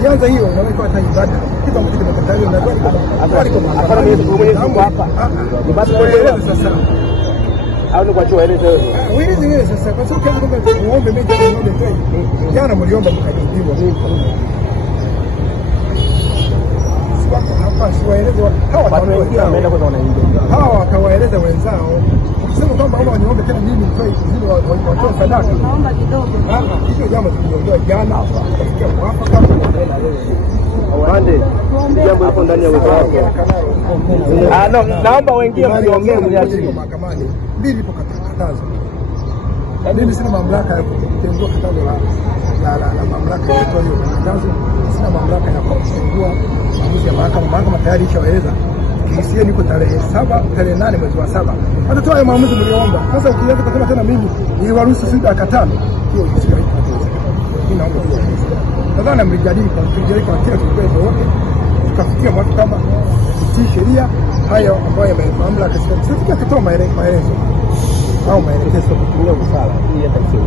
Kianza hiyo unaweza hata ibada. Kitu ambacho kimekataliwa na kweli hapana mimi mwenyewe siko hapa. Ni basi wewe sasa. Au ni kwa chuo eleze wewe. Wewe sasa kwa sababu kama muombe mimi ndio jana mliomba mkajibiwa. Hapa siwaeleze hawa wameenda kwa wanaingia. Hawa wakawaeleza wenzao. Ukisema kwamba hawa niombe tena mimi nitoe zile watoe sadaka. Naomba kidogo. Hiyo jambo tuliongea jana kufikia mwafaka. Wande jambo liko ndani ya uwezo wako. Naomba wengine msiongee mniachie mahakamani. Mbili ipo katazo. Mimi sina mamlaka ya kutengua katazo la mamlaka ya kutoa hiyo katazo. Sina mamlaka ya kufungua maamuzi ya mahakama. Mahakama tayari ishaeleza kesi niko tarehe 8 mwezi wa 7. Watatoa hayo maamuzi mliomba. Sasa ukianza kusema tena mimi ni waruhusu sisi dakika 5. Hiyo sio hiki. Mimi naomba nadhani mlijadili kwa kila kitu wote tukafikia watu kama kutii sheria hayo ambayo mamlaka sisi kutoa maelezo au maelekezo kutumia busara hii hata sio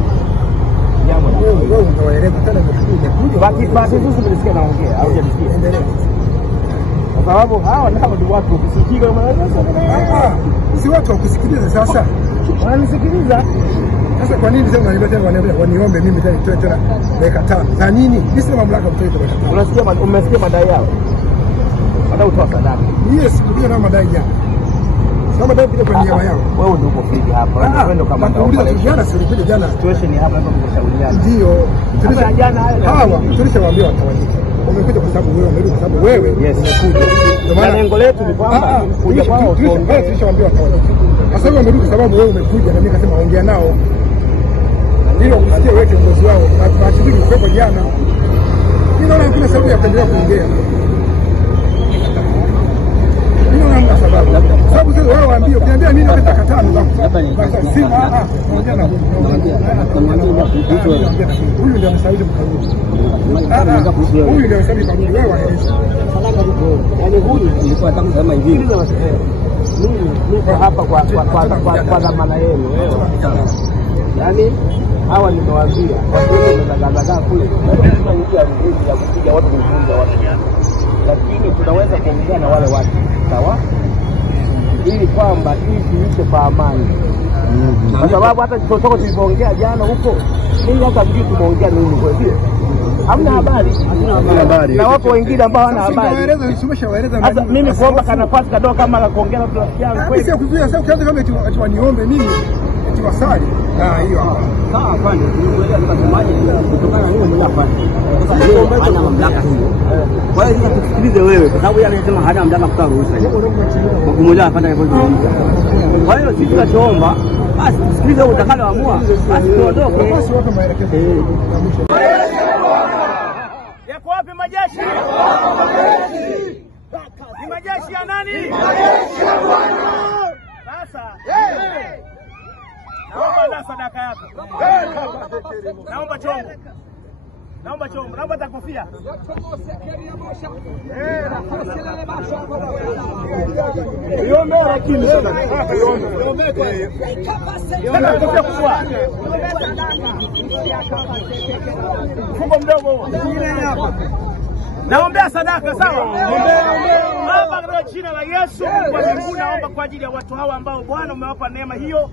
jambo wewe unaeleza tena nimekuja baki sisi tulisikia naongea au hujasikia endelea kwa sababu hawa ndio watu kusikiliza si watu wa kusikiliza sasa wananisikiliza sasa kwa nini sasa unaniambia waniombe mimi tena nitoe tena dakika 5 za nini mimi sina mamlaka kutoa dakika 5 unasikia umesikia madai yao hata utoa sadaka yes ndio na madai yao kama dai bila kwa niaba yao wewe ndio uko free hapa wewe ndio kama jana silikuja jana situation hapa hapa kushauriana ndio tulisha jana hawa tulishawaambia watawanyika umekuja kwa sababu wewe umerudi kwa sababu wewe umekuja ndio maana lengo letu ni kwamba kuja kwao tulishawaambia watawanyika sasa wewe umerudi kwa sababu wewe umekuja na mimi nikasema ongea nao hilo msikie wewe kiongozi wao na shiriki kwa jana mimi naona kuna sababu ya kuendelea kuongea sababu sasa wao waambie ukiambia nini hata katano basi sina ongea na huyu ndio msaidizi mkuu huyu ndio msaidizi mkuu wewe waeleze yani huyu nilikuwa nataka kusema hivi mimi niko hapa kwa dhamana yenu yani hawa nimewaambia watu kule ya kupiga watu kuvunja watu lakini tunaweza kuongea na wale watu sawa ili kwamba tuishi kwa amani kwa sababu hata tutoko tulipoongea jana huko mimi hata mjui tumeongea nini kwa hiyo hamna habari na wapo wengine ambao hawana habari sasa mimi kuomba kanafasi kadogo kama la kuongea na rafiki yangu kweli sio kuzuia sasa ukianza kama eti waniombe mimi eti wasali hiyo sawa kwani tunaelewa tunasemaje kutokana na nini mnafanya sasa hana mamlaka hiyo kwa hiyo tusikilize wewe kwa sababu yeye anasema hana mamlaka kutoa ruhusa kwa kumoja afanye hivyo kwa hiyo sisi tunachoomba basi tusikilize utakaloamua basi tuondoke basi watu maelekezo yako wapi majeshi ni majeshi ya nani majeshi ya Bwana sasa naomba na sadaka yako naomba chombo naomba hata kofia yombe lakini yombe kofia kubwa fungo mdogo naombea sadaka sawa Baba katika jina la Yesu kwa mbinguni naomba kwa ajili ya watu hawa ambao Bwana umewapa neema hiyo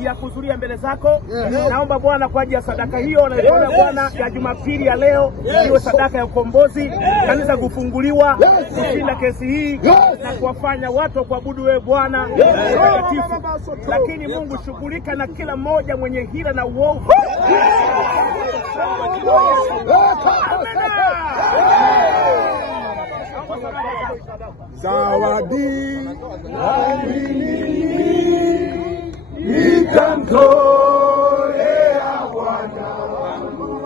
ya kuhudhuria mbele zako naomba Bwana kwa ajili ya sadaka hiyo na Bwana ya Jumapili ya leo iwe sadaka ya ukombozi kanisa kufunguliwa kushinda kesi hii na kuwafanya watu kuabudu wewe Bwana mtakatifu lakini Mungu shughulika na kila mmoja mwenye hila na uovu zawadi nitamtolea Bwana wangu